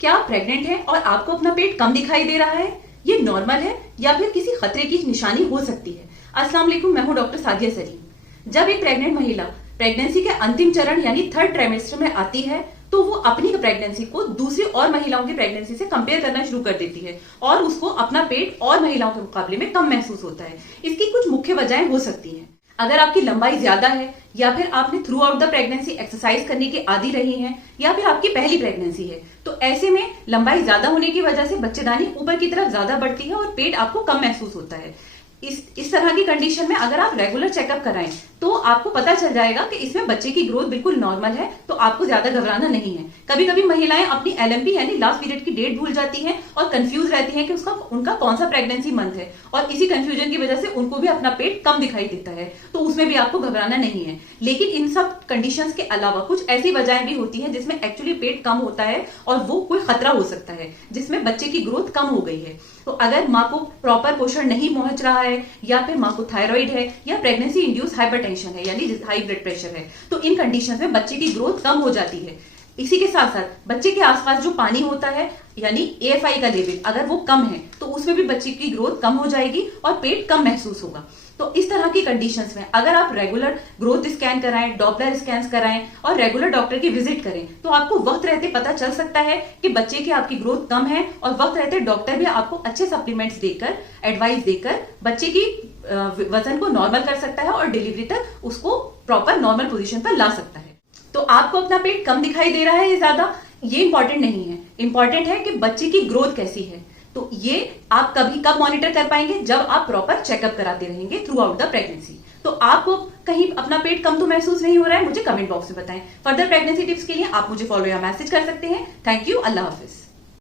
क्या आप प्रेग्नेंट हैं और आपको अपना पेट कम दिखाई दे रहा है? ये नॉर्मल है या फिर किसी खतरे की निशानी हो सकती है? अस्सलाम वालेकुम, मैं हूं डॉक्टर सादिया सलीम। जब एक प्रेग्नेंट महिला प्रेगनेंसी के अंतिम चरण यानी थर्ड ट्राइमेस्टर में आती है तो वो अपनी प्रेगनेंसी को दूसरी और महिलाओं की प्रेगनेंसी से कंपेयर करना शुरू कर देती है और उसको अपना पेट और महिलाओं के मुकाबले में कम महसूस होता है। इसकी कुछ मुख्य वजहें हो सकती हैं। अगर आपकी लंबाई ज्यादा है या फिर आपने through out the pregnancy exercise करने की आदी रही हैं या फिर आपकी पहली प्रेगनेंसी है, तो ऐसे में लंबाई ज्यादा होने की वजह से बच्चेदानी ऊपर की तरफ ज्यादा बढ़ती है और पेट आपको कम महसूस होता है। इस तरह की कंडीशन में अगर आप रेगुलर चेकअप कराएं तो आपको पता चल जाएगा कि इसमें बच्चे की ग्रोथ बिल्कुल नॉर्मल है, तो आपको ज्यादा घबराना नहीं है। कभी कभी महिलाएं अपनी एलएमपी यानी लास्ट पीरियड की डेट भूल जाती हैं और कंफ्यूज रहती हैं कि उनका कौन सा प्रेगनेंसी मंथ है, और इसी कंफ्यूजन की वजह से उनको भी अपना पेट कम दिखाई देता है, तो उसमें भी आपको घबराना नहीं है। लेकिन इन सब कंडीशंस के अलावा कुछ ऐसी वजहें भी होती हैं जिसमें एक्चुअली पेट कम होता है और वो कोई खतरा हो सकता है जिसमें बच्चे की ग्रोथ कम हो गई है। तो अगर माँ को प्रॉपर पोषण नहीं पहुंच रहा है या फिर माँ को थायराइड है या प्रेगनेंसी इंड्यूस हाइपरटेंशन है यानी हाई ब्लड प्रेशर है, तो इन कंडीशंस में बच्चे की ग्रोथ कम हो जाती है। इसी के साथ साथ बच्चे के आसपास जो पानी होता है यानी एएफआई का लेवल अगर वो कम है तो उसमें भी बच्चे की ग्रोथ कम हो जाएगी और पेट कम महसूस होगा। तो इस तरह की कंडीशंस में अगर आप रेगुलर ग्रोथ स्कैन कराएं, डॉपलर स्कैन कराएं और रेगुलर डॉक्टर की विजिट करें तो आपको वक्त रहते पता चल सकता है कि बच्चे की आपकी ग्रोथ कम है, और वक्त रहते डॉक्टर भी आपको अच्छे सप्लीमेंट्स देकर, एडवाइस देकर बच्चे की वजन को नॉर्मल कर सकता है और डिलीवरी तक उसको प्रॉपर नॉर्मल पोजीशन पर ला सकता है। तो आपको अपना पेट कम दिखाई दे रहा है या ज्यादा, ये इंपॉर्टेंट नहीं है। इंपॉर्टेंट है कि बच्चे की ग्रोथ कैसी है। तो ये आप कब मॉनिटर कर पाएंगे? जब आप प्रॉपर चेकअप कराते रहेंगे थ्रू आउट द प्रेगनेंसी। तो आपको कहीं अपना पेट कम तो महसूस नहीं हो रहा है, मुझे कमेंट बॉक्स में बताएं। फर्दर प्रेगनेंसी टिप्स के लिए आप मुझे फॉलो या मैसेज कर सकते हैं। Thank you, Allah Hafiz.